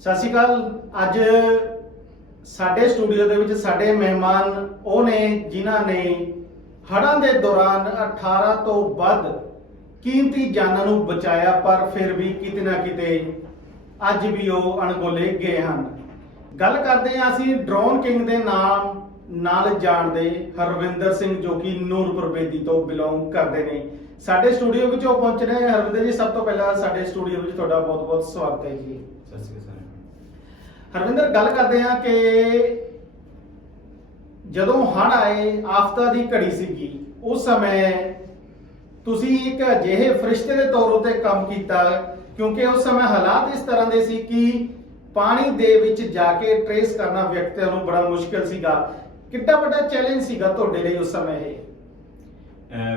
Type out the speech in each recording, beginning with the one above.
ਸਤਿ ਸ਼੍ਰੀ ਅਕਾਲ। ਅੱਜ ਸਾਡੇ ਸਟੂਡੀਓ ਦੇ ਵਿੱਚ ਸਾਡੇ ਮਹਿਮਾਨ ਉਹ ਨੇ ਜਿਨ੍ਹਾਂ ਨੇ ਹੜ੍ਹਾਂ ਦੇ ਦੌਰਾਨ 18 ਤੋਂ ਵੱਧ ਕੀਮਤੀ ਜਾਨਾਂ ਨੂੰ ਬਚਾਇਆ, ਪਰ ਫਿਰ ਵੀ ਕਿਤੇ ਨਾ ਕਿਤੇ ਅੱਜ ਵੀ ਉਹ ਅਣਗੋਲੇ ਗਏ ਹਨ। ਗੱਲ ਕਰਦੇ ਹਾਂ ਅਸੀਂ ਡਰੋਨ ਕਿੰਗ ਦੇ ਨਾਮ ਨਾਲ ਜਾਣਦੇ ਹਰਵਿੰਦਰ ਸਿੰਘ, ਜੋ ਕਿ ਨੂਰਪੁਰ ਬੇਦੀ ਤੋਂ ਬਿਲੋਂਗ ਕਰਦੇ ਨੇ। ਸਾਡੇ ਸਟੂਡੀਓ ਵਿੱਚ ਉਹ ਪਹੁੰਚ ਰਹੇ ਹਰਵਿੰਦਰ ਜੀ, ਸਭ ਤੋਂ ਪਹਿਲਾਂ ਸਾਡੇ ਸਟੂਡੀਓ ਵਿੱਚ ਤੁਹਾਡਾ ਬਹੁਤ-ਬਹੁਤ ਸਵਾਗਤ ਹੈ ਜੀ। ਸਤਿ ਸ਼੍ਰੀ ਅਕਾਲ। ਹਰਵਿੰਦਰ ਗੱਲ ਕਰਦੇ ਹਾਂ ਕਿ ਜਦੋਂ ਹੜ੍ਹ ਆਏ ਆਫਤਾ ਦੀ ਘੜੀ ਸੀਗੀ ਉਸ ਸਮੇਂ ਤੁਸੀਂ ਇੱਕ ਅਜਿਹੇ ਫਰਿਸ਼ਤੇ ਦੇ ਤੌਰ ਉਤੇ ਕੰਮ ਕੀਤਾ ਕਿਉਂਕਿ ਉਸ ਸਮੇਂ ਹਾਲਾਤ ਇਸ ਤਰ੍ਹਾਂ ਦੇ ਸੀ ਕਿ ਪਾਣੀ ਦੇ ਵਿੱਚ ਜਾ ਕੇ ਟਰੇਸ ਕਰਨਾ ਵਿਅਕਤੀਆਂ ਨੂੰ ਬੜਾ ਮੁਸ਼ਕਲ ਸੀਗਾ। ਕਿੰਨਾ ਵੱਡਾ ਚੈਲੰਜ ਸੀਗਾ ਤੁਹਾਡੇ ਲਈ ਉਸ ਸਮੇਂ ਇਹ?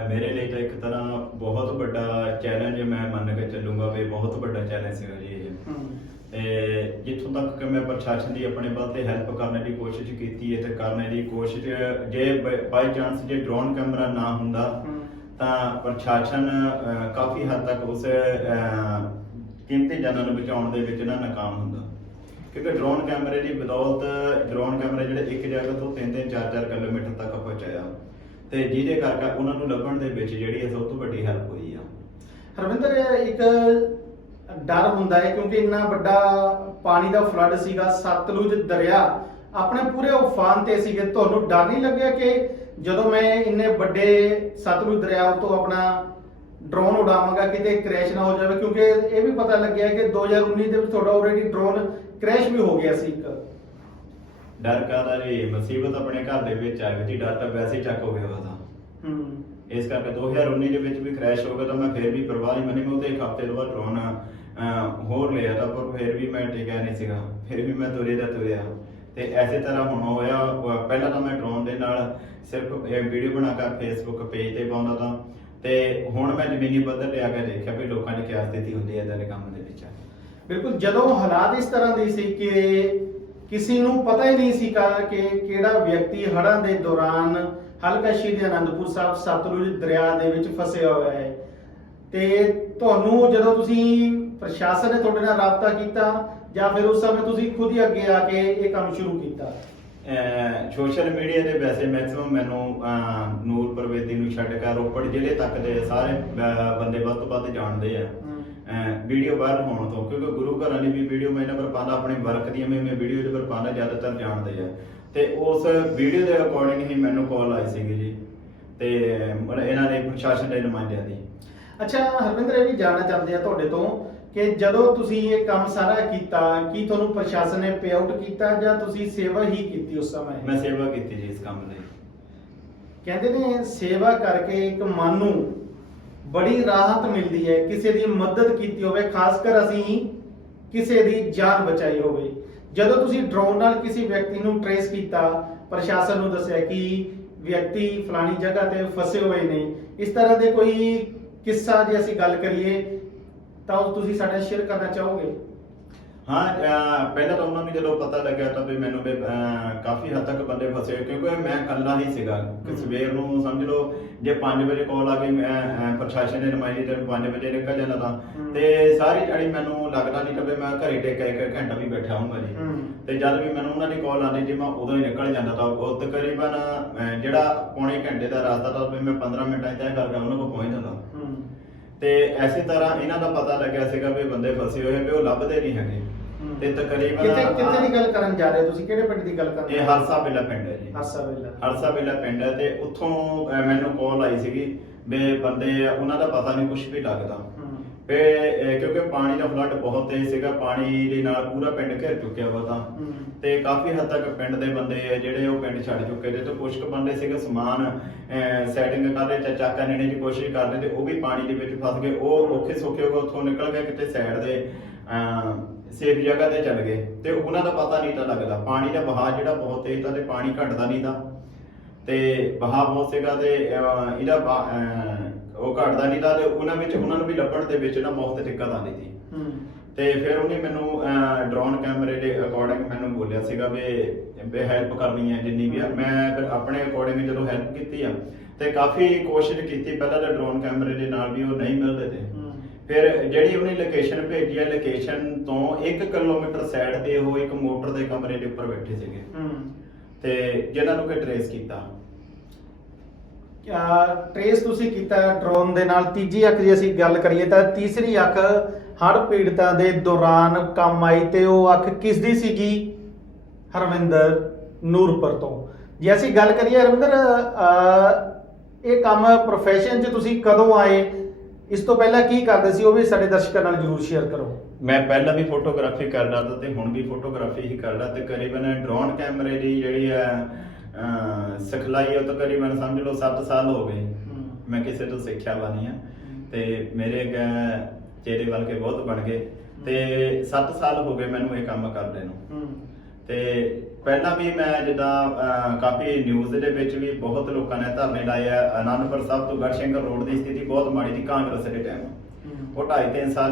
ਮੇਰੇ ਲਈ ਤਾਂ ਇੱਕ ਤਰ੍ਹਾਂ ਬਹੁਤ ਵੱਡਾ ਚੈਲੰਜ ਮੈਂ ਮੰਨ ਕੇ ਚੱਲੂੰਗਾ ਵੀ ਬਹੁਤ ਵੱਡਾ ਚੈਲੰਜ ਸੀਗਾ ਜੀ ਇਹ। ਜਿੱਥੋਂ ਤੱਕ ਕਿ ਮੈਂ ਪ੍ਰਸ਼ਾਸਨ ਦੀ ਆਪਣੇ ਵੱਲ ਤੇ ਹੈਲਪ ਕਰਨ ਦੀ ਕੋਸ਼ਿਸ਼ ਕੀਤੀ ਹੈ ਤੇ ਕਰਨ ਦੀ ਕੋਸ਼ਿਸ਼ ਜੇ ਬਾਈ ਚਾਂਸ ਜੇ ਡਰੋਨ ਕੈਮਰਾ ਨਾ ਹੁੰਦਾ ਤਾਂ ਪ੍ਰਸ਼ਾਸਨ ਕਾਫੀ ਹੱਦ ਤੱਕ ਉਸ ਕੀਮਤੀ ਜਾਨਾਂ ਨੂੰ ਬਚਾਉਣ ਦੇ ਵਿੱਚ ਨਾ ਨਾਕਾਮ ਹੁੰਦਾ। ਕਿਉਂਕਿ ਡਰੋਨ ਕੈਮਰੇ ਦੀ ਬਦੌਲਤ ਡਰੋਨ ਕੈਮਰੇ ਜਿਹੜੇ ਇੱਕ ਜਗ੍ਹਾ ਤੋਂ 3-3 4-4 ਕਿਲੋਮੀਟਰ ਤੱਕ ਪਹੁੰਚਾਇਆ ਤੇ ਜਿਹਦੇ ਕਰਕੇ ਉਹਨਾਂ ਨੂੰ ਲੱਭਣ ਦੇ ਵਿੱਚ ਜਿਹੜੀ ਸਭ ਤੋਂ ਵੱਡੀ ਹੈਲਪ ਹੋਈ ਆ। ਹਰਵਿੰਦਰ ਇੱਕ ਡਰ ਹੁੰਦਾ ਹੈ ਕਿਉਂਕਿ ਇੰਨਾ ਵੱਡਾ ਪਾਣੀ ਦਾ ਫਲੱਡ ਸੀਗਾ ਸਤਲੁਜ ਦਰਿਆ ਆਪਣੇ ਪੂਰੇ ਉਫਾਨ ਤੇ ਸੀਗੇ। ਤੁਹਾਨੂੰ ਡਰ ਨਹੀਂ ਲੱਗਿਆ ਕਿ ਜਦੋਂ ਮੈਂ ਇੰਨੇ ਵੱਡੇ ਸਤਲੁਜ ਦਰਿਆ ਤੋਂ ਆਪਣਾ ਡਰੋਨ ਉਡਾਵਾਂਗਾ ਕਿਤੇ ਕ੍ਰੈਸ਼ ਨਾ ਹੋ ਜਾਵੇ? ਕਿਉਂਕਿ ਇਹ ਵੀ ਪਤਾ ਲੱਗਿਆ ਕਿ 2019 ਦੇ ਵਿੱਚ ਤੁਹਾਡਾ ਆਲਰੇਡੀ ਡਰੋਨ ਕ੍ਰੈਸ਼ ਵੀ ਹੋ ਗਿਆ ਸੀ ਇੱਕ। ਡਰ ਕਾਦਾ ਜੀ? ਮੁਸੀਬਤ ਆਪਣੇ ਘਰ ਦੇ ਵਿੱਚ ਆ ਗਈ ਜੀ। ਡਰ ਤਾਂ ਵੈਸੇ ਹੀ ਚੱਕ ਹੋ ਗਿਆ ਵਾ ਤਾਂ ਹੂੰ। ਇਸ ਕਰਕੇ 2019 ਦੇ ਵਿੱਚ ਵੀ ਕ੍ਰੈਸ਼ ਹੋ ਗਿਆ ਤਾਂ ਮੈਂ ਫਿਰ ਵੀ ਪਰਵਾਹ ਨਹੀਂ ਮੰਨੀ। ਮੈਂ ਉਹਦੇ ਇੱਕ ਹਫ਼ਤੇ ਤੋਂ ਬਾਅਦ ਡਰੋਨ ਹੋਰ ਲਿਆ ਤਾਂ ਪਰ ਫਿਰ ਵੀ ਮੈਂ ਟਿਕਿਆ ਨਹੀਂ ਸੀਗਾ। ਫਿਰ ਵੀ ਮੈਂ ਤੁਰੇ ਦਾ ਤੁਰਿਆ। ਤੇ ਐਸੇ ਤਰ੍ਹਾਂ ਹੁਣ ਹੋਇਆ ਪਹਿਲਾਂ ਤਾਂ ਮੈਂ ਡਰੋਨ ਦੇ ਨਾਲ ਸਿਰਫ ਵੀਡੀਓ ਬਣਾ ਕੇ ਫੇਸਬੁੱਕ ਪੇਜ ਤੇ ਪਾਉਂਦਾ ਤਾਂ। ਤੇ ਹੁਣ ਮੈਂ ਜ਼ਮੀਨੀ ਪੱਧਰ ਤੇ ਆ ਕੇ ਦੇਖਿਆ ਵੀ ਲੋਕਾਂ ਦੀ ਕਿਆ ਸਥਿਤੀ ਹੁੰਦੀ ਹੈ ਇਦਾਂ ਦੇ ਕੰਮ ਦੇ ਵਿੱਚ। ਬਿਲਕੁਲ, ਜਦੋਂ ਹਾਲਾਤ ਇਸ ਤਰ੍ਹਾਂ ਦੇ ਸੀ ਕਿ ਕਿਸੇ ਨੂੰ ਪਤਾ ਹੀ ਨਹੀਂ ਸੀਗਾ ਕਿ ਕਿਹੜਾ ਵਿਅਕਤੀ ਹੜ੍ਹਾਂ ਦੇ ਦੌਰਾਨ ਹਲਕਾ ਸ਼੍ਰੀ ਅਨੰਦਪੁਰ ਸਾਹਿਬ ਸਤਲੁਜ ਦਰਿਆ ਦੇ ਵਿੱਚ ਫਸਿਆ ਹੋਇਆ ਹੈ। ਤੇ ਤੁਹਾਨੂੰ ਜਦੋਂ ਤੁਸੀਂ ਪ੍ਰਸ਼ਾਸਨ ਨੇ ਤੁਹਾਡੇ ਨਾਲ ਰਾਬਤਾ ਕੀਤਾ ਜਾਂ ਫਿਰ ਉਸ ਸਮੇਂ ਤੁਸੀਂ ਖੁਦ ਹੀ ਅੱਗੇ ਆ ਕੇ ਇਹ ਕੰਮ ਸ਼ੁਰੂ ਕੀਤਾ? ਸੋਸ਼ਲ ਮੀਡੀਆ ਤੇ ਵੈਸੇ ਮੈਕਸਿਮਮ ਮੈਨੂੰ ਅਹ, ਨੂਰ ਪ੍ਰਵੇਦੀ ਨੂੰ ਛੱਡ ਕੇ ਰੋਪੜ ਜ਼ਿਲ੍ਹੇ ਤੱਕ ਦੇ ਸਾਰੇ ਅਹ, ਬੰਦੇ ਵੱਧ ਤੋਂ ਵੱਧ ਜਾਣਦੇ ਆ। ਵੀਡੀਓ ਵਾਇਰਲ ਹੋਣ ਤੋਂ ਕਿਉਂਕਿ ਗੁਰੂ ਘਰਾਂ ਦੀ ਵੀ ਵੀਡੀਓ ਮੈਂ ਇਹਨਾਂ ਪਰ ਪਾਉਂਦਾ ਆਪਣੇ ਵਰਕ ਦੀਆਂ ਵੀ ਮੈਂ ਵੀਡੀਓ ਇਹਦੇ ਪਰ ਪਾਉਂਦਾ ਜ਼ਿਆਦਾਤਰ ਜਾਣਦੇ ਆ। ਤੇ ਉਸ ਵੀਡੀਓ ਦੇ ਅਕੋਰਡਿੰਗ ਹੀ ਮੈਨੂੰ ਕਾਲ ਆਈ ਸੀਗੀ ਜੀ। ਤੇ ਮਤਲਬ ਇਹਨਾਂ ਦੇ ਪ੍ਰਸ਼ਾਸਨ ਦੇ ਨੁਮਾਇੰਦਿਆਂ ਦੀ। ਅੱਛਾ ਹਰਵਿੰਦਰ ਇਹ ਵੀ ਜਾਣਨਾ ਚਾਹੁੰਦੇ ਆ ਤੁਹਾਡੇ ਤੋਂ ਕਿ ਜਦੋਂ ਤੁਸੀਂ ਇਹ ਕੰਮ ਸਾਰਾ ਕੀਤਾ ਕੀ ਤੁਹਾਨੂੰ ਪ੍ਰਸ਼ਾਸਨ ਨੇ ਪੇ ਆਊਟ ਕੀਤਾ ਜਾਂ ਤੁਸੀਂ ਸੇਵਾ ਹੀ ਕੀਤੀ ਉਸ ਸਮੇਂ? ਮੈਂ ਸੇਵਾ ਕੀਤੀ ਜੀ ਇਸ ਕੰਮ ਲਈ। ਕਹਿੰਦੇ ਨੇ ਸੇਵਾ ਕਰਕੇ ਇੱਕ ਮਨ ਨੂੰ ਬੜੀ ਰਾਹਤ ਮਿਲਦੀ ਹੈ ਕਿਸੇ ਦੀ ਮਦਦ ਕੀਤੀ ਹੋਵੇ ਖਾਸ ਕਰ ਅਸੀਂ ਕਿਸੇ ਦੀ ਜਾਨ ਬਚਾਈ ਹੋਵੇ। ਜਦੋਂ ਤੁਸੀਂ ਡਰੋਨ ਨਾਲ ਕਿਸੇ ਵਿਅਕਤੀ ਨੂੰ ਟਰੇਸ ਕੀਤਾ ਪ੍ਰਸ਼ਾਸਨ ਨੂੰ ਦੱਸਿਆ ਕਿ ਵਿਅਕਤੀ ਫਲਾਣੀ ਜਗ੍ਹਾ ਤੇ ਫਸੇ ਹੋਏ ਨੇ ਇਸ ਤਰ੍ਹਾਂ ਦੇ ਕੋਈ ਕਿੱਸਾ ਜੇ ਅਸੀਂ ਗੱਲ ਕਰੀਏ ਤਾਂ ਉਹ ਤੁਸੀਂ ਸਾਡੇ ਸ਼ੇਅਰ ਕਰਨਾ ਚਾਹੋਗੇ ਹਾਂ ਅਹ ਪਹਿਲਾਂ ਤਾਂ ਉਹਨਾਂ ਨੂੰ ਜਦੋਂ ਪਤਾ ਲੱਗਿਆ ਤਾਂ ਵੀ ਮੈਨੂੰ ਵੀ ਅਹ, ਕਾਫੀ ਹੱਦ ਤੱਕ ਬੰਦੇ ਫਸੇ ਕਿਉਂਕਿ ਮੈਂ ਇਕੱਲਾ ਹੀ ਸੀਗਾ ਕਿ। ਸਵੇਰ ਨੂੰ ਸਮਝ ਲਓ ਜੇ 5 ਵਜੇ ਕਾਲ ਆ ਗਈ ਮੈਂ ਅਹ, ਪ੍ਰਸ਼ਾਸਨ ਦੇ ਨੁਮਾਇੰਦੇ ਤੇ 5 ਵਜੇ ਨਿਕਲ ਜਾਂਦਾ ਤਾਂ ਹਮ। ਤੇ ਸਾਰੀ ਜੜੀ ਮੈਨੂੰ ਲੱਗਦਾ ਨਹੀਂ ਵੀ ਮੈਂ ਘਰੇ ਟੇਕ ਕੇ ਇੱਕ ਘੰਟਾ ਵੀ ਬੈਠਾ ਹੂੰਗਾ ਜੀ ਹਮ। ਤੇ ਜਦ ਵੀ ਮੈਨੂੰ ਉਹਨਾਂ ਦੀ ਕਾਲ ਆਉਂਦੀ ਜੀ ਮੈਂ ਉਦੋਂ ਹੀ ਨਿਕਲ ਜਾਂਦਾ ਤਾਂ ਉਹ ਤਕਰੀਬਨ ਅਹ, ਜਿਹੜਾ ਪੌਣੇ ਘੰਟੇ ਦਾ ਰਸਤਾ ਤਾਂ ਵੀ ਮੈਂ 15 ਮਿੰਟਾਂ 'ਚ ਤੈਅ ਕਰਕੇ ਉਹਨਾਂ ਕੋਲ ਪਹੁੰਚ ਜਾਂਦਾ। ਤੇ ਐਸੀ ਤਰ੍ਹਾਂ ਇਹਨਾਂ ਦਾ ਪਤਾ ਲੱਗਿਆ ਸੀਗਾ ਵੀ ਬੰਦੇ ਫਸੇ ਹੋਏ ਵੀ ਉਹ ਲੱਭਦੇ ਨਹੀਂ ਹੈਗੇ। ਤੇ ਤਕਰੀਬਨ ਕਿੱਥੇ ਕਿੱਥੇ ਦੀ ਗੱਲ ਕਰਨ ਜਾ ਰਹੇ ਹੋ ਤੁਸੀਂ? ਕਿਹੜੇ ਪਿੰਡ ਦੀ ਗੱਲ ਕਰ ਰਹੇ ਇਹ ਹੋ? ਹਰਸਾ ਬੇਲਾ ਪਿੰਡ ਹੈ ਜੀ। ਹਰਸਾ ਵੇਲਾ ਹਰਸਾ ਬੇਲਾ ਪਿੰਡ ਹੈ ਤੇ ਉੱਥੋਂ ਅਹ, ਮੈਨੂੰ ਕਾਲ ਆਈ ਸੀਗੀ ਵੀ ਬੰਦੇ ਆ, ਉਹਨਾਂ ਦਾ ਪਤਾ ਨਹੀਂ ਕੁਝ ਵੀ ਲੱਗਦਾ। ਤੇ ਅਹ, ਕਿਉਂਕਿ ਪਾਣੀ ਦਾ ਫਲੱਡ ਬਹੁਤ ਤੇਜ਼ ਸੀਗਾ ਪਾਣੀ ਦੇ ਨਾਲ ਪੂਰਾ ਪਿੰਡ ਘਿਰ ਚੁੱਕਿਆ ਵਾ ਤਾਂ। ਤੇ ਕਾਫੀ ਹੱਦ ਤੱਕ ਪਿੰਡ ਦੇ ਬੰਦੇ ਆ ਜਿਹੜੇ ਉਹ ਪਿੰਡ ਛੱਡ ਚੁੱਕੇ ਨੇ ਤੇ ਕੁਝ ਕੁ ਬੰਦੇ ਸੀਗੇ ਸਮਾਨ ਸੈਟਿੰਗ ਕਰਦੇ ਚ ਚੱਕਾ ਲੈਣੇ ਦੀ ਕੋਸ਼ਿਸ਼ ਕਰਦੇ ਤੇ ਉਹ ਵੀ ਪਾਣੀ ਦੇ ਵਿੱਚ ਫਸ ਗਏ। ਉਹ ਔਖੇ ਸੌਖੇ ਹੋ ਕੇ ਉੱਥੋਂ ਨਿਕਲ ਗਏ ਕਿਤੇ ਸਾਈਡ ਦੇ ਸੇਫ ਜਗ੍ਹਾ ਤੇ ਚੱਲ ਗਏ। ਤੇ ਉਹਨਾਂ ਦਾ ਪਤਾ ਨਹੀਂ ਤਾਂ ਲੱਗਦਾ। ਪਾਣੀ ਦਾ ਵਹਾਅ ਜਿਹੜਾ ਬਹੁਤ ਤੇਜ਼ ਤਾਂ ਤੇ ਪਾਣੀ ਘਟਦਾ ਨਹੀਂ ਤਾਂ। ਤੇ ਵਹਾਅ ਬਹੁਤ ਸੀਗਾ ਤੇ ਇਹਦਾ ਉਹ ਘਟਦਾ ਨਹੀਂ ਤਾਂ ਤੇ ਉਹਨਾਂ ਵਿੱਚ ਉਹਨਾਂ ਨੂੰ ਵੀ ਲੱਭਣ ਦੇ ਵਿੱਚ ਨਾ ਬਹੁਤ ਦਿੱਕਤ ਆਉਂਦੀ ਸੀ। ਤੇ ਫਿਰ ਉਹਨੇ ਮੈਨੂੰ ਡਰੋਨ ਕੈਮਰੇ ਦੇ ਅਕੋਰਡਿੰਗ ਮੈਨੂੰ ਬੋਲਿਆ ਸੀਗਾ ਵੀ ਵੀ ਹੈਲਪ ਕਰਨੀ ਹੈ ਜਿੰਨੀ ਵੀ ਆ। ਮੈਂ ਫਿਰ ਆਪਣੇ ਅਕੋਰਡਿੰਗ ਜਦੋਂ ਹੈਲਪ ਕੀਤੀ ਆ ਤੇ ਕਾਫੀ ਕੋਸ਼ਿਸ਼ ਕੀਤੀ ਪਹਿਲਾਂ ਤਾਂ ਡਰੋਨ ਕੈਮਰੇ ਦੇ ਨਾਲ ਵੀ ਉਹ ਨਹੀਂ ਮਿਲਦੇ ਤੇ। ਫਿਰ ਜਿਹੜੀ ਉਹਨੇ ਲੋਕੇਸ਼ਨ ਭੇਜੀ ਹੈ ਲੋਕੇਸ਼ਨ ਤੋਂ 1 ਕਿਲੋਮੀਟਰ ਸਾਈਡ ਤੇ ਉਹ ਇੱਕ ਮੋਟਰ ਦੇ ਕਮਰੇ ਦੇ ਉੱਪਰ ਬੈਠੇ ਸੀਗੇ। ਹੂੰ। ਤੇ ਜਿਨ੍ਹਾਂ ਨੂੰ ਕਿ ਟਰੇਸ ਕੀਤਾ। ਟ੍ਰੇਸ ਤੁਸੀਂ ਕੀਤਾ ਡਰੋਨ ਦੇ ਨਾਲ, ਤੀਜੀ ਅੱਖ ਦੀ ਅਸੀਂ ਗੱਲ ਕਰੀਏ ਤਾਂ ਤੀਸਰੀ ਅੱਖ ਹੜ੍ਹ ਪੀੜਤਾਂ ਦੇ ਦੌਰਾਨ ਕੰਮ ਆਈ ਤੇ ਉਹ ਅੱਖ ਕਿਸ ਦੀ ਸੀਗੀ? ਹਰਵਿੰਦਰ ਨੂਰਪੁਰ ਤੋਂ। ਜੇ ਅਸੀਂ ਗੱਲ ਕਰੀਏ ਹਰਵਿੰਦਰ ਇਹ ਕੰਮ ਪ੍ਰੋਫੈਸ਼ਨ 'ਚ ਤੁਸੀਂ ਕਦੋਂ ਆਏ? ਇਸ ਤੋਂ ਪਹਿਲਾਂ ਕੀ ਕਰਦੇ ਸੀ? ਉਹ ਵੀ ਸਾਡੇ ਦਰਸ਼ਕਾਂ ਨਾਲ ਜਰੂਰ ਸ਼ੇਅਰ ਕਰੋ। ਮੈਂ ਪਹਿਲਾਂ ਵੀ ਫੋਟੋਗ੍ਰਾਫੀ ਕਰਦਾ ਤੇ ਹੁਣ ਵੀ ਫੋਟੋਗ੍ਰਾਫੀ ਹੀ ਕਰਦਾ ਤਕਰੀਬਨ ਡਰੋਨ ਕੈਮਰੇ ਦੀ ਜਿਹੜੀ ਹੈ ਅਹ, ਸਿਖਲਾਈ ਉਹ ਤਕਰੀਬਨ ਸਮਝ ਲਓ 7 ਸਾਲ ਹੋ ਗਏ। ਮੈਂ ਕਿਸੇ ਤੋਂ ਸਿੱਖਿਆ ਵਾ ਨਹੀਂ ਆ। ਤੇ ਮੇਰੇ ਅੱਗੇ ਚਿਹਰੇ ਵੱਲ ਕੇ ਬਹੁਤ ਬਣ ਗਏ। ਤੇ 7 ਸਾਲ ਹੋ ਗਏ ਮੈਨੂੰ ਇਹ ਕੰਮ ਕਰਦੇ ਨੂੰ। ਤੇ ਪਹਿਲਾਂ ਵੀ ਮੈਂ ਜਿੱਦਾਂ ਅਹ, ਕਾਫੀ ਨਿਊਜ਼ ਦੇ ਵਿੱਚ ਵੀ ਬਹੁਤ ਲੋਕਾਂ ਨੇ ਧਰਨੇ ਲਾਏ ਆ। ਆਨੰਦਪੁਰ ਸਾਹਿਬ ਤੋਂ ਗੜਸ਼ੰਕਰ ਰੋਡ ਦੀ ਸਥਿਤੀ ਬਹੁਤ ਮਾੜੀ ਸੀ ਕਾਂਗਰਸ ਦੇ ਟਾਈਮ ਉਹ 2.5 ਸਾਲ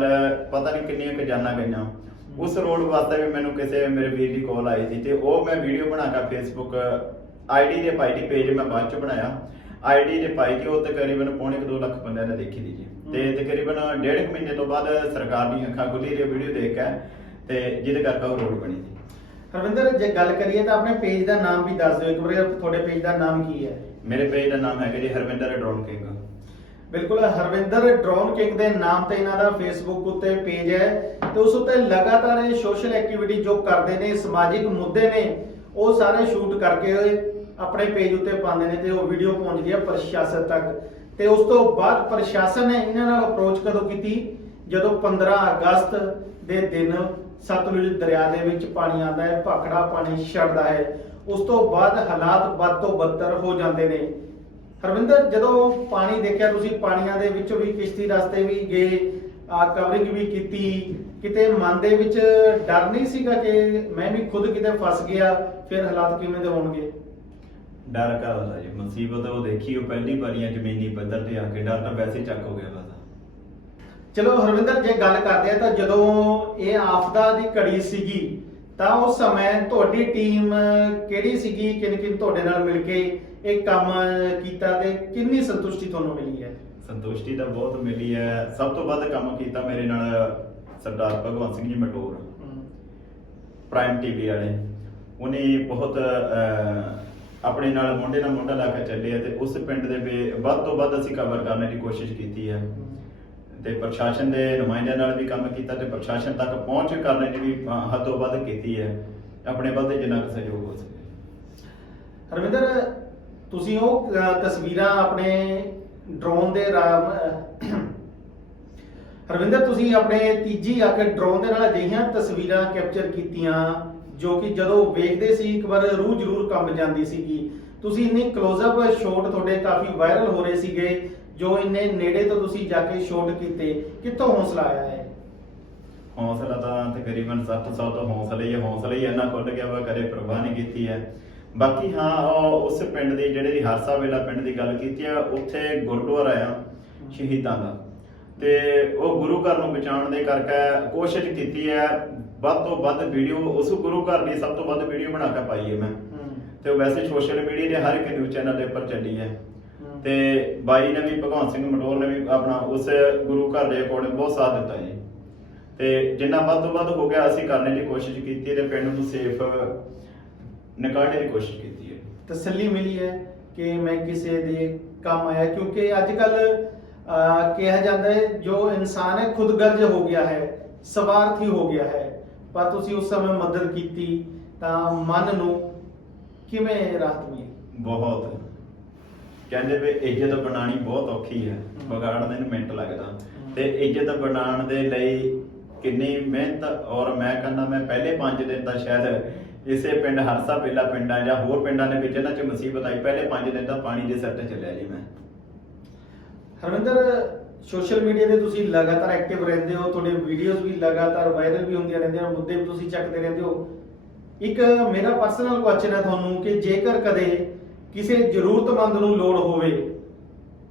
ਪਤਾ ਨਹੀਂ ਕਿੰਨੀਆਂ ਕੁ ਜਾਨਾਂ ਗਈਆਂ। ਉਸ ਰੋਡ ਵਾਸਤੇ ਵੀ ਮੈਨੂੰ ਕਿਸੇ ਮੇਰੇ ਵੀਰ ਦੀ ਕਾਲ ਆਈ ਸੀ ਤੇ ਉਹ ਮੈਂ ਵੀਡੀਓ ਬਣਾ ਕੇ ਫੇਸਬੁੱਕ ਆਈਡੀ ਦੇ ਪਾਈ ਦੀ ਪੇਜ ਮੈਂ ਬਾਅਦ ਚ ਬਣਾਇਆ। ਆਈਡੀ ਦੇ ਪਾਈ ਤੇ ਉਹ ਤਕਰੀਬਨ ਪੌਣੇ 2 ਲੱਖ ਬੰਦਿਆਂ ਨੇ ਦੇਖੀ ਦੀ ਜੀ। ਤੇ ਤਕਰੀਬਨ ਡੇਢ ਕੁ ਮਹੀਨੇ ਤੋਂ ਬਾਅਦ ਸਰਕਾਰ ਦੀ ਅੱਖਾਂ ਖੁੱਲੀ ਦੀ ਵੀਡੀਓ ਦੇਖ ਕੇ ਤੇ ਜਿਹਦੇ ਕਰਕੇ ਉਹ ਰੋਡ ਬਣੀ ਸੀ ਹਰਵਿੰਦਰ ਜੇ ਗੱਲ ਕਰੀਏ ਤਾਂ ਆਪਣੇ ਪੇਜ ਦਾ ਨਾਮ ਵੀ ਦੱਸ ਦਿਓ ਇੱਕ ਵਾਰੀ ਤੁਹਾਡੇ ਪੇਜ ਦਾ ਨਾਮ ਕੀ ਹੈ? ਮੇਰੇ ਪੇਜ ਦਾ ਨਾਮ ਹੈਗਾ ਜੀ ਹਰਵਿੰਦਰ ਡਰੋਨ ਕਿੰਗ। ਬਿਲਕੁਲ ਹਰਵਿੰਦਰ ਡਰੋਨ ਕਿੰਗ ਦੇ ਨਾਮ ਤੇ ਇਹਨਾਂ ਦਾ ਫੇਸਬੁੱਕ ਉੱਤੇ ਪੇਜ ਹੈ ਤੇ ਉਸ ਉੱਤੇ ਲਗਾਤਾਰ ਇਹ ਸੋਸ਼ਲ ਐਕਟੀਵਿਟੀ ਜੋ ਕਰਦੇ ਨੇ ਸਮਾਜਿਕ ਮੁੱਦੇ ਨੇ ਉਹ ਸਾਰੇ ਸ਼ੂਟ ਕਰਕੇ ਆਪਣੇ ਪੇਜ ਉੱਤੇ ਪਾਉਂਦੇ ਨੇ ਤੇ ਉਹ ਵੀਡੀਓ ਪਹੁੰਚਦੀ ਹੈ ਪ੍ਰਸ਼ਾਸਨ ਤੱਕ। ਤੇ ਉਸ ਤੋਂ ਬਾਅਦ ਪ੍ਰਸ਼ਾਸਨ ਨੇ ਇਹਨਾਂ ਨਾਲ ਅਪਰੋਚ ਕਦੋਂ ਕੀਤੀ? ਜਦੋਂ 15 ਅਗਸਤ ਦੇ ਦਿਨ ਸਤਲੁਜ ਦਰਿਆ ਦੇ ਵਿੱਚ ਪਾਣੀ ਆਉਂਦਾ ਹੈ, ਭਾਖੜਾ ਪਾਣੀ ਛੱਡਦਾ ਹੈ। ਉਸ ਤੋਂ ਬਾਅਦ ਹਾਲਾਤ ਵੱਧ ਤੋਂ ਬੱਤਰ ਹੋ ਜਾਂਦੇ ਨੇ। ਹਰਵਿੰਦਰ, ਜਦੋਂ ਪਾਣੀ ਦੇਖਿਆ, ਤੁਸੀਂ ਪਾਣੀਆਂ ਦੇ ਵਿੱਚੋਂ ਵੀ ਕਿਸ਼ਤੀ ਰਸਤੇ ਵੀ ਗਏ ਕਵਰਿੰਗ ਵੀ ਕੀਤੀ, ਕਿਤੇ ਮਨ ਦੇ ਵਿੱਚ ਡਰ ਨਹੀਂ ਸੀਗਾ ਕਿ ਮੈਂ ਵੀ ਖੁਦ ਕਿਤੇ ਫਸ ਗਿਆ, ਫਿਰ ਹਾਲਾਤ ਕਿਵੇਂ ਦੇ ਹੋਣਗੇ? ਡਰ ਕਾ ਹੁੰਦਾ ਜੀ। ਮੁਸੀਬਤ ਉਹ ਦੇਖੀ ਉਹ ਪਹਿਲੀ ਵਾਰੀਆਂ ਜ਼ਮੀਨੀ ਪੱਧਰ ਤੇ ਆ ਕੇ। ਡਰ ਤਾਂ ਵੈਸੇ ਚੱਕ ਹੋ ਗਿਆ ਬਸ। ਚਲੋ ਹਰਵਿੰਦਰ ਜੇ ਗੱਲ ਕਰਦੇ ਆ ਤਾਂ ਜਦੋਂ ਇਹ ਆਫਦਾ ਦੀ ਘੜੀ ਸੀਗੀ ਤਾਂ ਉਸ ਸਮੇਂ ਤੁਹਾਡੀ ਟੀਮ ਕਿਹੜੀ ਸੀਗੀ? ਕਿਨ ਕਿਨ ਤੁਹਾਡੇ ਨਾਲ ਮਿਲ ਕੇ ਇਹ ਕੰਮ ਕੀਤਾ ਤੇ ਕਿੰਨੀ ਸੰਤੁਸ਼ਟੀ ਤੁਹਾਨੂੰ ਮਿਲੀ ਹੈ? ਸੰਤੁਸ਼ਟੀ ਤਾਂ ਬਹੁਤ ਮਿਲੀ ਹੈ। ਸਭ ਤੋਂ ਵੱਧ ਕੰਮ ਕੀਤਾ ਮੇਰੇ ਨਾਲ ਸਰਦਾਰ ਭਗਵੰਤ ਸਿੰਘ ਜੀ ਮਟੋਰ। ਪ੍ਰਾਈਮ ਟੀਵੀ ਵਾਲੇ। ਉਹਨੇ ਬਹੁਤ ਆਪਣੇ ਨਾਲ ਮੁੰਡੇ ਨਾਲ ਮੁੰਡਾ ਲਾ ਕੇ ਚੱਲੇ ਆ ਤੇ ਉਸ ਪਿੰਡ ਦੇ ਵੀ ਵੱਧ ਤੋਂ ਵੱਧ ਅਸੀਂ ਕਵਰ ਕਰਨ ਦੀ ਕੋਸ਼ਿਸ਼ ਕੀਤੀ ਹੈ ਤੇ ਪ੍ਰਸ਼ਾਸਨ ਦੇ ਨੁਮਾਇੰਦਿਆਂ ਨਾਲ ਵੀ ਕੰਮ ਕੀਤਾ ਤੇ ਪ੍ਰਸ਼ਾਸਨ ਤੱਕ ਪਹੁੰਚ ਕਰਨ ਦੀ ਵੀ ਹੱਦੋਂ ਵੱਧ ਕੀਤੀ ਹੈ ਆਪਣੇ ਵੱਲ ਤੇ ਜਿੰਨਾ ਕੁ ਸਹਿਯੋਗ ਹੋ ਸਕੇ। ਹਰਵਿੰਦਰ, ਤੁਸੀਂ ਉਹ ਤਸਵੀਰਾਂ ਆਪਣੇ ਡਰੋਨ ਦੇ ਰਾਮ, ਹਰਵਿੰਦਰ, ਤੁਸੀਂ ਆਪਣੇ ਤੀਜੀ ਅੱਖ ਡਰੋਨ ਦੇ ਨਾਲ ਅਜਿਹੀਆਂ ਤਸਵੀਰਾਂ ਕੈਪਚਰ ਕੀਤੀਆਂ। ਜੋ ਕਿ ਜਦੋਂ ਵੇਖਦੇ ਸੀ, ਇੱਕ ਵਾਰ ਰੂਹ ਜ਼ਰੂਰ ਕੰਬ ਜਾਂਦੀ ਸੀਗੀ। ਤੁਸੀਂ ਇੰਨੀ ਕਲੋਜ਼ਅਪ ਸ਼ਾਟ ਤੁਹਾਡੇ ਕਾਫੀ ਵਾਇਰਲ ਹੋ ਰਹੇ ਸੀਗੇ, ਜੋ ਇੰਨੇ ਨੇੜੇ ਤੋਂ ਤੁਸੀਂ ਜਾ ਕੇ ਸ਼ਾਟ ਕੀਤੇ। ਕਿੱਥੋਂ ਹੌਸਲਾ ਆਇਆ ਹੈ ਹੌਸਲਾ ਤਾਂ ਤਕਰੀਬਨ 7 ਸਾਲ ਤੋਂ ਹੌਸਲਾ ਹੀ ਹੈ ਹੌਸਲਾ ਹੀ ਇੰਨਾ ਖੁੱਲ ਗਿਆ ਵਾ ਕਦੇ ਪ੍ਰਵਾਹ ਨਹੀਂ ਕੀਤੀ ਹੈ। ਬਾਕੀ ਹਾਂ, ਉਹ ਉਸ ਪਿੰਡ ਦੀ ਜਿਹੜੇ ਹਰਸਾ ਵੇਲਾ ਪਿੰਡ ਦੀ ਗੱਲ ਕੀਤੀ ਆ, ਉੱਥੇ ਗੁਰਦੁਆਰਾ ਆ ਸ਼ਹੀਦਾਂ ਦਾ। ਤੇ ਉਹ ਗੁਰੂ ਘਰ ਨੂੰ ਬਚਾਉਣ ਦੇ ਕਰਕੇ ਕੋਸ਼ਿਸ਼ ਕੀਤੀ ਹੈ ਵੱਧ ਤੋਂ ਵੱਧ ਵੀਡੀਓ ਉਸ ਗੁਰੂ ਘਰ ਦੀ ਸਭ ਤੋਂ ਵੱਧ ਵੀਡੀਓ ਬਣਾ ਕੇ ਪਾਈ ਹੈ ਮੈਂ। ਤੇ ਉਹ ਵੈਸੇ ਸੋਸ਼ਲ ਮੀਡੀਆ ਦੇ ਹਰ ਇੱਕ ਨਿਊਜ਼ ਚੈਨਲ ਦੇ ਉੱਪਰ ਚੱਲੀ ਹੈ। ਤੇ ਬਾਈ ਨੇ ਵੀ ਭਗਵੰਤ ਸਿੰਘ ਮਟੋਰ ਨੇ ਵੀ ਆਪਣਾ ਉਸ ਗੁਰੂ ਘਰ ਦੇ ਅਕੋਰਡਿੰਗ ਬਹੁਤ ਸਾਥ ਦਿੱਤਾ ਜੀ। ਤੇ ਜਿੰਨਾ ਵੱਧ ਤੋਂ ਵੱਧ ਹੋ ਗਿਆ ਅਸੀਂ ਕਰਨੇ ਦੀ ਕੋਸ਼ਿਸ਼ ਕੀਤੀ ਤੇ ਪਿੰਡ ਨੂੰ ਸੇਫ ਨਿਕਾਲਣ ਦੀ ਕੋਸ਼ਿਸ਼ ਕੀਤੀ ਹੈ। ਤਸੱਲੀ ਮਿਲੀ ਹੈ ਕਿ ਮੈਂ ਕਿਸੇ ਦੇ ਕੰਮ ਆਇਆ ਕਿਉਂਕਿ ਅੱਜ ਕੱਲ ਕਿਹਾ ਜਾਂਦਾ ਹੈ ਜੋ ਇਨਸਾਨ ਹੈ ਖੁਦਗਰਜ ਹੋ ਗਿਆ ਹੈ ਸਵਾਰਥੀ ਹੋ ਗਿਆ ਹੈ। ਪਰ ਤੁਸੀਂ ਉਸ ਸਮੇਂ ਮਦਦ ਕੀਤੀ ਤਾਂ ਮਨ ਨੂੰ ਕਿਵੇਂ ਰਾਹਤ ਮਿਲੀ? ਬਹੁਤ। ਕਹਿੰਦੇ ਵੀ ਇੱਜ਼ਤ ਬਣਾਣੀ ਬਹੁਤ ਔਖੀ ਹੈ। ਹਮ। ਵਿਗਾੜਨ ਨੂੰ ਮਿੰਟ ਲੱਗਦਾ। ਤੇ ਇੱਜ਼ਤ ਬਣਾਉਣ ਦੇ ਲਈ ਕਿੰਨੀ ਮਿਹਨਤ ਔਰ ਮੈਂ ਕਹਿੰਦਾ ਮੈਂ ਪਹਿਲੇ 5 ਦਿਨ ਤਾਂ ਸ਼ਾਇਦ ਇਸੇ ਪਿੰਡ ਹਰਸਾ ਪਹਿਲਾ ਪਿੰਡਾਂ ਜਾਂ ਹੋਰ ਪਿੰਡਾਂ ਦੇ ਵਿੱਚ ਇਹਨਾਂ 'ਚ ਮੁਸੀਬਤ ਆਈ। ਪਹਿਲੇ 5 ਦਿਨ ਤਾਂ ਪਾਣੀ ਦੇ ਸਿਰ ਤੇ ਚੱਲਿਆ ਜੀ ਮੈਂ। ਹਰਵਿੰਦਰ ਸੋਸ਼ਲ ਮੀਡੀਆ ਤੇ ਤੁਸੀਂ ਲਗਾਤਾਰ ਐਕਟਿਵ ਰਹਿੰਦੇ ਹੋ, ਤੁਹਾਡੇ ਵੀਡੀਓਜ਼ ਵੀ ਲਗਾਤਾਰ ਵਾਇਰਲ ਵੀ ਹੁੰਦੀਆਂ ਰਹਿੰਦੀਆਂ ਮੁੱਦੇ ਵੀ ਤੁਸੀਂ ਚੱਕਦੇ ਰਹਿੰਦੇ ਹੋ। ਇੱਕ ਮੇਰਾ ਪਰਸਨਲ ਕੁਐਸਚਨ ਹੈ ਤੁਹਾਨੂੰ ਕਿ ਜੇਕਰ ਕਦੇ ਕਿਸੇ ਜ਼ਰੂਰਤਮੰਦ ਨੂੰ ਲੋੜ ਹੋਵੇ,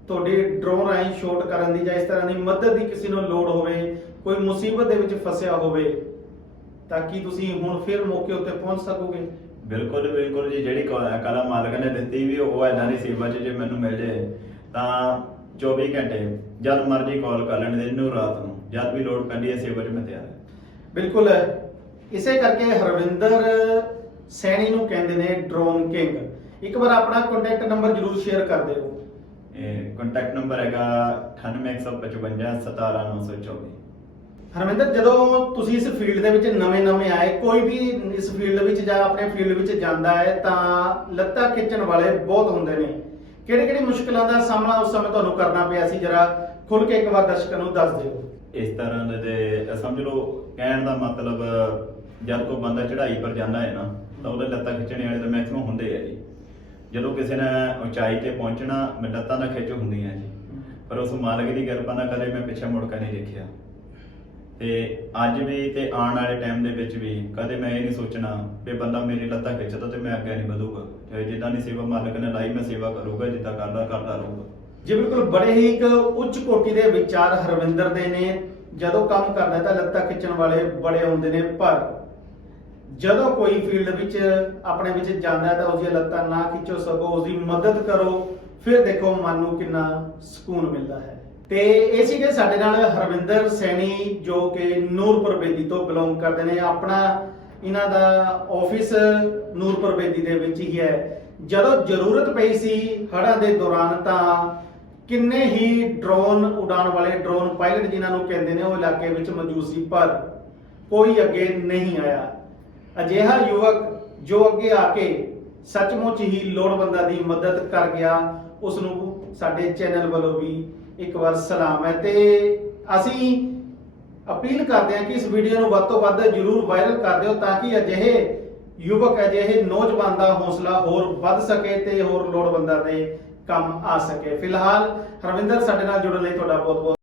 ਤੁਹਾਡੇ ਡਰੋਨ ਰਾਹੀਂ ਸ਼ਾਟ ਕਰਨ ਦੀ ਜਾਂ ਇਸ ਤਰ੍ਹਾਂ ਦੀ ਮਦਦ ਦੀ ਕਿਸੇ ਨੂੰ ਲੋੜ ਹੋਵੇ, ਕੋਈ ਮੁਸੀਬਤ ਦੇ ਵਿੱਚ ਫਸਿਆ ਹੋਵੇ, ਤਾਂ ਕੀ ਤੁਸੀਂ ਹੁਣ ਫਿਰ ਮੌਕੇ ਉੱਤੇ ਪਹੁੰਚ ਸਕੋਗੇ? ਬਿਲਕੁਲ ਬਿਲਕੁਲ ਜੀ, ਜਿਹੜੀ ਕਲਾ ਮਾਲਕ ਨੇ ਦਿੱਤੀ ਵੀ ਉਹ ਇਹਨਾਂ ਦੀ ਸੇਵਾ 'ਚ ਜੇ ਮੈਨੂੰ ਮਿਲ ਜੇ, ਤਾਂ 24 ਘੰਟੇ ਜਦ ਮਰਜ਼ੀ ਕਾਲ ਕਰ ਲੈਣ ਦਿਨ ਨੂੰ ਰਾਤ ਨੂੰ ਜਦ ਵੀ ਲੋੜ ਪੈਂਦੀ ਹੈ ਸੇਵਾ 'ਚ ਮੈਂ ਤਿਆਰ ਹਾਂ। ਬਿਲਕੁਲ ਇਸੇ ਕਰਕੇ ਹਰਵਿੰਦਰ ਸੈਣੀ ਨੂੰ ਕਹਿੰਦੇ ਨੇ ਡਰੋਨ ਕਿੰਗ ਇੱਕ ਵਾਰ ਆਪਣਾ ਕੰਟੈਕਟ ਨੰਬਰ ਜਰੂਰ ਸ਼ੇਅਰ ਕਰ ਦਿਓ। ਇਹ ਕੰਟੈਕਟ ਨੰਬਰ ਹੈਗਾ 9815 17924 ਹਰਮਿੰਦਰ ਜਦੋਂ ਤੁਸੀਂ ਇਸ ਫੀਲਡ ਦੇ ਵਿੱਚ ਨਵੇਂ-ਨਵੇਂ ਆਏ ਕੋਈ ਵੀ ਇਸ ਫੀਲਡ ਵਿੱਚ ਜਾਂ ਆਪਣੇ ਫੀਲਡ ਵਿੱਚ ਜਾਂਦਾ ਹੈ ਤਾਂ ਲੱਤਾਂ ਖਿੱਚਣ ਵਾਲੇ ਬਹੁਤ ਹੁੰਦੇ ਨੇ। ਕਿਹੜੀ-ਕਿਹੜੀ ਮੁਸ਼ਕਲਾਂ ਦਾ ਸਾਹਮਣਾ ਉਸ ਸਮੇਂ ਤੁਹਾਨੂੰ ਕਰਨਾ ਪਿਆ ਸੀ? ਜਰਾ ਖੁੱਲ ਕੇ ਇੱਕ ਵਾਰ ਦਰਸ਼ਕਾਂ ਨੂੰ ਦੱਸ ਦਿਓ। ਇਸ ਤਰ੍ਹਾਂ ਦੇ ਦੇ ਸਮਝ ਲਓ, ਕਹਿਣ ਦਾ ਮਤਲਬ ਜਦ ਕੋਈ ਬੰਦਾ ਚੜ੍ਹਾਈ ਪਰ ਜਾਂਦਾ ਹੈ ਨਾ, ਤਾਂ ਉਹਦੇ ਲੱਤਾਂ ਖਿੱਚਣ ਵਾਲੇ ਤਾਂ ਮੈਕਸਿਮਮ ਹੁੰਦੇ ਆ ਜੀ। ਜਦੋਂ ਕਿਸੇ ਨੇ ਉਚਾਈ ਤੇ ਪਹੁੰਚਣਾ, ਮੈਂ ਲੱਤਾਂ ਨਾ ਖਿੱਚ ਹੁੰਦੀਆਂ ਜੀ। ਪਰ ਉਸ ਮਾਲਕ ਦੀ ਕਿਰਪਾ ਨਾਲ ਕਦੇ ਮੈਂ ਪਿੱਛੇ ਮੁੜ ਕੇ ਨਹੀਂ ਦੇਖਿਆ। ਤੇ ਅੱਜ ਵੀ ਤੇ ਆਉਣ ਵਾਲੇ ਟਾਈਮ ਦੇ ਵਿੱਚ ਵੀ ਕਦੇ ਮੈਂ ਇਹ ਨਹੀਂ ਸੋਚਣਾ ਵੀ ਬੰਦਾ ਮੇਰੀ ਲੱਤਾਂ ਖਿੱਚਦਾ ਤੇ ਮੈਂ ਅੱਗੇ ਨਹੀਂ ਵਧੂਗਾ। ਚਾਹੇ ਜਿੱਦਾਂ ਦੀ ਸੇਵਾ ਮਾਲਕ ਨੇ ਲਾਈ, ਮੈਂ ਸੇਵਾ ਕਰੂੰਗਾ, ਜਿੱਦਾਂ ਕਰਦਾ ਕਰਦਾ ਰਹੂੰਗਾ। ਜੀ, ਬਿਲਕੁਲ ਬੜੇ ਹੀ ਇੱਕ ਉੱਚ ਕੋਟੀ ਦੇ ਵਿਚਾਰ ਹਰਵਿੰਦਰ ਦੇ ਨੇ। ਜਦੋਂ ਕੰਮ ਕਰਦਾ ਤਾਂ ਲੱਤਾਂ ਖਿੱਚਣ ਵਾਲੇ ਬੜੇ ਹੁੰਦੇ ਨੇ, ਪਰ ਜਦੋਂ ਕੋਈ ਫੀਲਡ ਵਿੱਚ, ਆਪਣੇ ਵਿੱਚ ਜਾਂਦਾ ਹੈ ਤਾਂ ਉਹਦੀਆਂ ਲੱਤਾਂ ਨਾ ਖਿੱਚੋ, ਸਗੋਂ ਉਸਦੀ ਮਦਦ ਕਰੋ। ਫਿਰ ਦੇਖੋ ਮਨ ਨੂੰ ਕਿੰਨਾ ਸਕੂਨ ਮਿਲਦਾ ਹੈ। ਤੇ ਇਹ ਸੀਗੇ ਸਾਡੇ ਨਾਲ ਹਰਵਿੰਦਰ ਸੈਣੀ ਜੋ ਕਿ ਨੂਰਪੁਰ ਬੇਦੀ ਤੋਂ ਬਿਲੋਂਗ ਕਰਦੇ ਨੇ। ਆਪਣਾ ਇਹਨਾਂ ਦਾ ਆਫਿਸ ਨੂਰਪੁਰ ਬੇਦੀ ਦੇ ਵਿੱਚ ਹੀ ਹੈ। ਜਦੋਂ ਜ਼ਰੂਰਤ ਪਈ ਸੀ ਹੜ੍ਹਾਂ ਦੇ ਦੌਰਾਨ ਤਾਂ ਕਿੰਨੇ ਹੀ ਡਰੋਨ ਉਡਾਣ ਵਾਲੇ ਡਰੋਨ ਪਾਇਲਟ ਜਿਨ੍ਹਾਂ ਨੂੰ ਕਹਿੰਦੇ ਨੇ ਉਹ ਇਲਾਕੇ ਵਿੱਚ ਮੌਜੂਦ ਸੀ, ਪਰ ਕੋਈ ਅੱਗੇ ਨਹੀਂ ਆਇਆ। ਅਜਿਹਾ ਯੁਵਕ ਜੋ ਅੱਗੇ ਆ ਕੇ ਸੱਚਮੁੱਚ ਹੀ ਲੋੜਵੰਦਾਂ ਦੀ ਮਦਦ ਕਰ ਗਿਆ ਉਸ ਨੂੰ ਸਾਡੇ ਚੈਨਲ ਵੱਲੋਂ ਵੀ ਇੱਕ ਵਾਰ ਸਲਾਮ ਹੈ ਤੇ ਅਸੀਂ ਅਪੀਲ ਕਰਦੇ ਹਾਂ ਕਿ ਇਸ ਵੀਡੀਓ ਨੂੰ ਵੱਧ ਤੋਂ ਵੱਧ ਜਰੂਰ ਵਾਇਰਲ ਕਰ ਦਿਓ ਤਾਂ ਕਿ ਅਜਿਹੇ ਯੁਵਕ, ਅਜਿਹੇ ਨੌਜਵਾਨ ਦਾ ਹੌਸਲਾ ਹੋਰ ਵੱਧ ਸਕੇ ਤੇ ਹੋਰ ਲੋੜਵੰਦਾਂ ਦੇ ਕੰਮ ਆ ਸਕੇ। ਫਿਲਹਾਲ ਹਰਵਿੰਦਰ ਸਾਡੇ ਨਾਲ ਜੁੜਨ ਲਈ ਤੁਹਾਡਾ ਬਹੁਤ ਬਹੁਤ